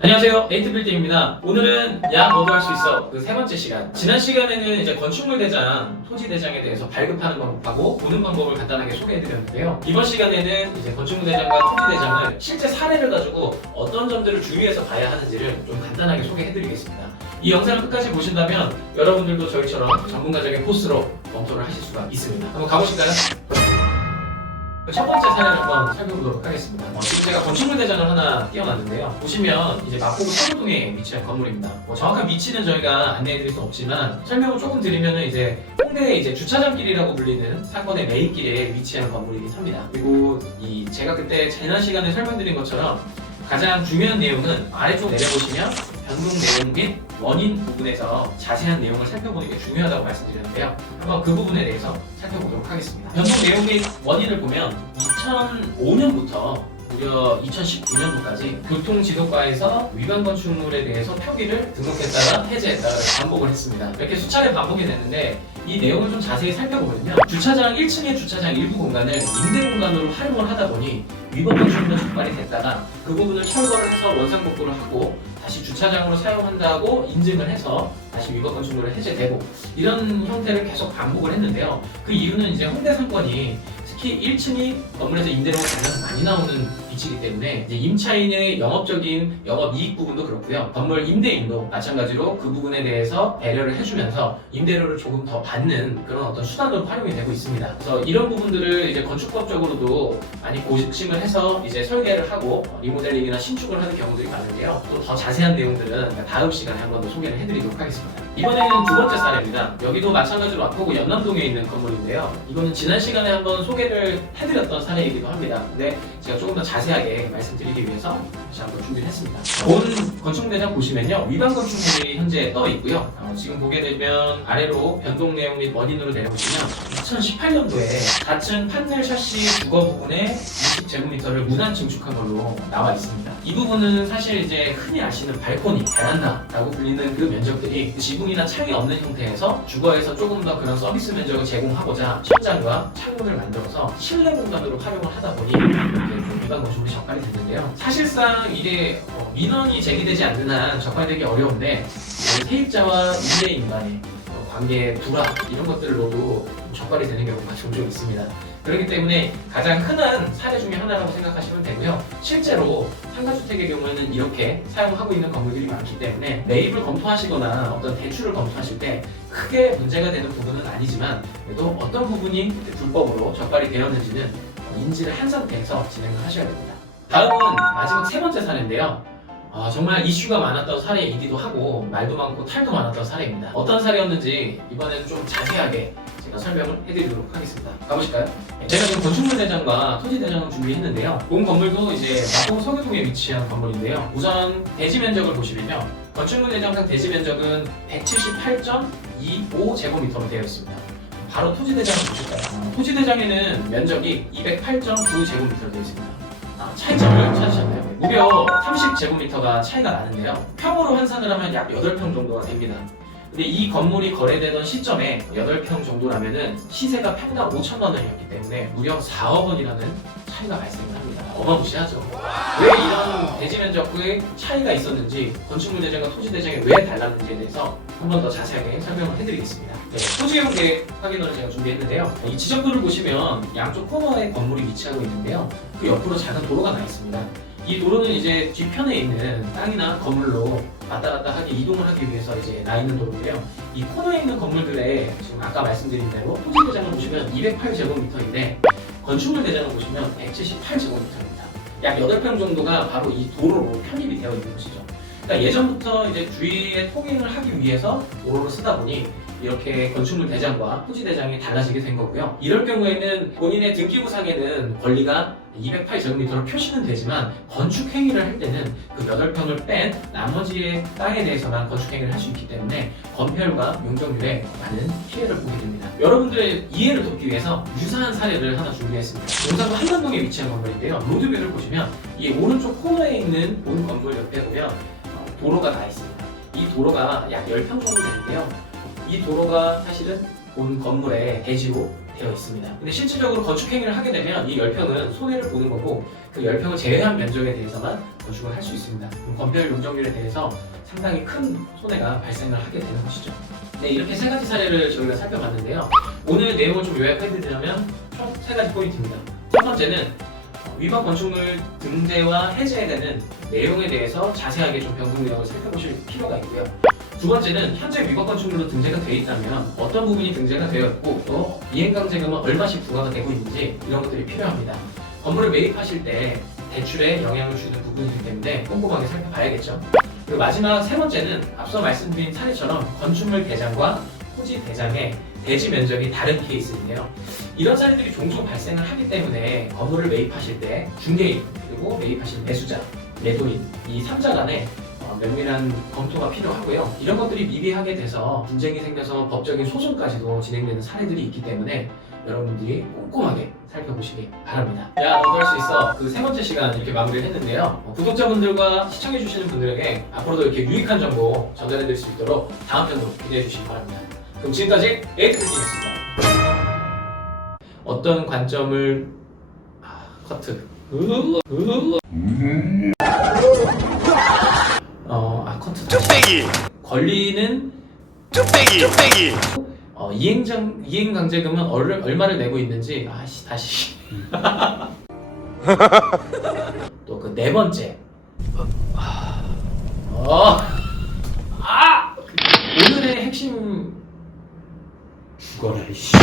안녕하세요, 에이트빌딩입니다. 오늘은 야 너도 할 수 있어 그 세 번째 시간. 지난 시간에는 이제 건축물 대장, 토지 대장에 대해서 발급하는 방법하고 보는 방법을 간단하게 소개해드렸는데요. 이번 시간에는 이제 건축물 대장과 토지 대장을 실제 사례를 가지고 어떤 점들을 주의해서 봐야 하는지를 좀 간단하게 소개해드리겠습니다. 이 영상을 끝까지 보신다면 여러분들도 저희처럼 전문가적인 코스로 검토를 하실 수가 있습니다. 한번 가보실까요? 첫 번째 사례를 한번 살펴보도록 하겠습니다. 지금 제가 건축물 대장을 하나 띄워놨는데요. 보시면 이제 마포구 서울동에 위치한 건물입니다. 정확한 위치는 저희가 안내해드릴 수 없지만 설명을 조금 드리면은 이제 홍대의 이제 주차장길이라고 불리는 사건의 메인 길에 위치한 건물이긴 합니다. 그리고 제가 그때 지난 시간에 설명드린 것처럼 가장 중요한 내용은 아래쪽 내려보시면 변동 내용 및 원인 부분에서 자세한 내용을 살펴보는 게 중요하다고 말씀드렸는데요. 한번 그 부분에 대해서 살펴보도록 하겠습니다. 변동 내용 및 원인을 보면 2005년부터 무려 2019년도까지 교통지도과에서 위반 건축물에 대해서 표기를 등록했다가 해제했다가 반복을 했습니다. 이렇게 수차례 반복이 됐는데 이 내용을 좀 자세히 살펴보면요. 주차장 1층의 주차장 일부 공간을 임대 공간으로 활용을 하다 보니 위반 건축물로 적발이 됐다가 그 부분을 철거를 해서 원상복구를 하고 다시 주차장으로 사용한다고 인증을 해서 다시 위반 건축물을 해제되고 이런 형태를 계속 반복을 했는데요. 그 이유는 이제 홍대 상권이 특히 1층이 건물에서 임대료가 가장 많이 나오는 위치이기 때문에 이제 임차인의 영업적인 영업이익 부분도 그렇고요. 건물 임대인도 마찬가지로 그 부분에 대해서 배려를 해주면서 임대료를 조금 더 받는 그런 어떤 수단으로 활용이 되고 있습니다. 그래서 이런 부분들을 이제 건축법적으로도 많이 고심을 해서 이제 설계를 하고 리모델링이나 신축을 하는 경우들이 많은데요. 또 더 자세한 내용들은 다음 시간에 한 번 더 소개를 해드리도록 하겠습니다. 이번에는 두 번째 사례입니다. 여기도 마찬가지로 마포구 연남동에 있는 건물인데요. 이거는 지난 시간에 한번 소개를 해드렸던 사례이기도 합니다. 근데 제가 조금 더 자세하게 말씀드리기 위해서 다시 한번 준비를 했습니다. 본 건축대장 보시면요. 위반 건축물이 현재 떠 있고요. 지금 보게 되면 아래로 변동 내용 및 원인으로 내려보시면 2018년도에 4층 판넬 샤시 주거 부분에 20제곱미터를 무단 증축한 걸로 나와 있습니다. 이 부분은 사실 이제 흔히 아시는 발코니, 베란다라고 불리는 그 면적들이 지붕이나 창이 없는 형태에서 주거에서 조금 더 그런 서비스 면적을 제공하고자 천장과 창문을 만들어서 실내 공간으로 활용을 하다 보니 이렇게 좀 위반 건축물이 적발이 됐는데요. 사실상 이게 민원이 제기되지 않는 한 적발되기 어려운데 세입자와 임대인 간의 관계 불화 이런 것들로도 적발이 되는 경우가 종종 있습니다. 그렇기 때문에 가장 흔한 사례 중에 하나라고 생각하시면 되고요. 실제로 상가주택의 경우에는 이렇게 사용하고 있는 건물들이 많기 때문에 매입을 검토하시거나 어떤 대출을 검토하실 때 크게 문제가 되는 부분은 아니지만 그래도 어떤 부분이 불법으로 적발이 되었는지는 인지를 한 상태에서 진행을 하셔야 됩니다. 다음은 마지막 세 번째 사례인데요. 정말 이슈가 많았던 사례이기도 하고 말도 많고 탈도 많았던 사례입니다. 어떤 사례였는지 이번에는 좀 자세하게 제가 설명을 해드리도록 하겠습니다. 가보실까요? 제가 지금 건축물 대장과 토지 대장을 준비했는데요. 본 건물도 이제 마포구 서교동에 위치한 건물인데요. 우선 대지 면적을 보시면요. 건축물 대장상 대지 면적은 178.25제곱미터로 되어 있습니다. 바로 토지 대장을 보실까요? 토지 대장에는 면적이 208.9제곱미터로 되어 있습니다. 차이점을 찾으셨나요? 무려 30제곱미터가 차이가 나는데요. 평으로 환산을 하면 약 8평 정도가 됩니다. 근데 이 건물이 거래되던 시점에 8평 정도라면은 시세가 평당 5천만 원이었기 때문에 무려 4억 원이라는 차이가 발생을 합니다. 어마무시하죠. 왜 이런 대지 면적의 차이가 있었는지, 건축물 대장과 토지 대장이 왜 달랐는지에 대해서 한 번 더 자세하게 설명을 해드리겠습니다. 토지용 계획 확인을 제가 준비했는데요. 이 지적도를 보시면 양쪽 코너에 건물이 위치하고 있는데요. 그 옆으로 작은 도로가 나 있습니다. 이 도로는 이제 뒤편에 있는 땅이나 건물로 왔다 갔다 하기, 이동을 하기 위해서 이제 나 있는 도로인데요. 이 코너에 있는 건물들의 지금 아까 말씀드린 대로 토지 대장을 보시면 208제곱미터인데 건축물 대장을 보시면 178제곱미터입니다. 약 8평 정도가 바로 이 도로로 편입이 되어 있는 것이죠. 그러니까 예전부터 이제 주위에 통행을 하기 위해서 도로를 쓰다 보니 이렇게 건축물 대장과 토지 대장이 달라지게 된 거고요. 이럴 경우에는 본인의 등기부상에는 권리가 208제곱미터로 표시는 되지만 건축 행위를 할 때는 그 8평을 뺀 나머지의 땅에 대해서만 건축 행위를 할 수 있기 때문에 건폐율과 용적률에 많은 피해를 보게 됩니다. 여러분들의 이해를 돕기 위해서 유사한 사례를 하나 준비했습니다. 용산구 한남동에 위치한 건물인데요. 로드뷰를 보시면 이 오른쪽 코너에 있는 본 건물 옆에 보면 도로가 나 있습니다. 이 도로가 약 10평 정도 되는데요. 이 도로가 사실은 본 건물의 대지로 되어 있습니다. 근데 실질적으로 건축 행위를 하게 되면 이 10평은 손해를 보는 거고 그 10평을 제외한 면적에 대해서만 건축을 할 수 있습니다. 건폐율 용적률에 대해서 상당히 큰 손해가 발생을 하게 되는 것이죠. 네, 이렇게 세 가지 사례를 저희가 살펴봤는데요. 오늘 내용을 좀 요약해드리자면 총 세 가지 포인트입니다. 첫 번째는 위반 건축물 등재와 해제에 대한 내용에 대해서 자세하게 좀 변경 내역을 살펴보실 필요가 있고요. 두 번째는 현재 위반 건축물로 등재가 되어 있다면 어떤 부분이 등재가 되어 있고 또 이행강제금은 얼마씩 부과가 되고 있는지 이런 것들이 필요합니다. 건물을 매입하실 때 대출에 영향을 주는 부분이기 때문에 꼼꼼하게 살펴봐야겠죠. 그리고 마지막 세 번째는 앞서 말씀드린 사례처럼 건축물 대장과 토지 대장의 대지 면적이 다른 케이스인데요. 이런 사례들이 종종 발생을 하기 때문에 건물을 매입하실 때 중개인 그리고 매입하신 매수자, 매도인 이 3자 간에 면밀한 검토가 필요하고요. 이런 것들이 미비하게 돼서 분쟁이 생겨서 법적인 소송까지도 진행되는 사례들이 있기 때문에 여러분들이 꼼꼼하게 살펴보시기 바랍니다. 야, 너도 할 수 있어. 그 세 번째 시간 이렇게 마무리를 했는데요. 구독자분들과 시청해주시는 분들에게 앞으로도 이렇게 유익한 정보 전달해드릴 수 있도록 다음 편도 기대해주시기 바랍니다. 그럼 지금까지 에이트블팅이었습니다. 어떤 관점을 커트. 커트. 뚝배기. 권리는 뚝배기. 이행강제금은 얼마를 내고 있는지 다시 또 그 네 번째 오늘의 핵심 죽어라 이씨.